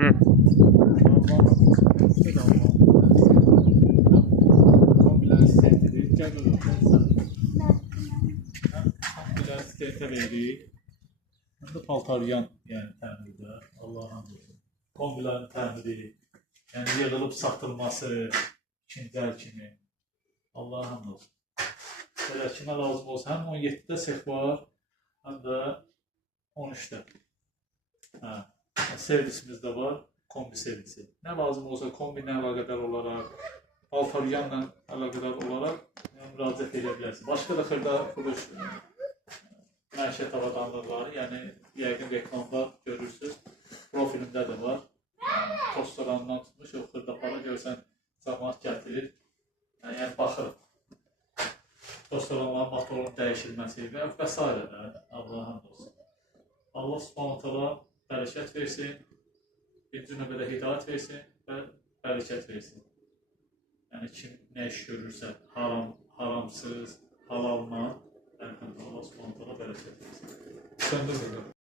Hı. Hem de paltaryan yani təmirdə, Allah'a hamd olsun. Kombilərin təmiri, yəni yığılıb satılması, ikinci əl kimi. Allah'a hamd olsun. Belə kimə lazım olsa, həm 17-də sex var, həm də 13-də. Hə, servisimiz də var, kombi servisi. Nə lazım olsa kombi ilə əlaqədar olaraq, paltaryanla əlaqədar olaraq müraciət edə bilərsiniz. Başqa da xırda xuruş məişət avadanlıqları, yəni yəqin reklamda görürsünüz, profilində də var. Tostorandan tutmuş, o xırdapara görsən, cəmaat gətirir, yəni baxırıq. Tostoranların motorunun dəyişilməsi və s. də, Allah'a hamd olsun. Allah subhanahu ta'ala bərəkət versin, birinci növbədə hidayət versin və bərəkət versin. Yəni kim nə iş görürsə, haramsız, halalla, Allah subhanahu ta'ala bərəkət versin. Sən də belə.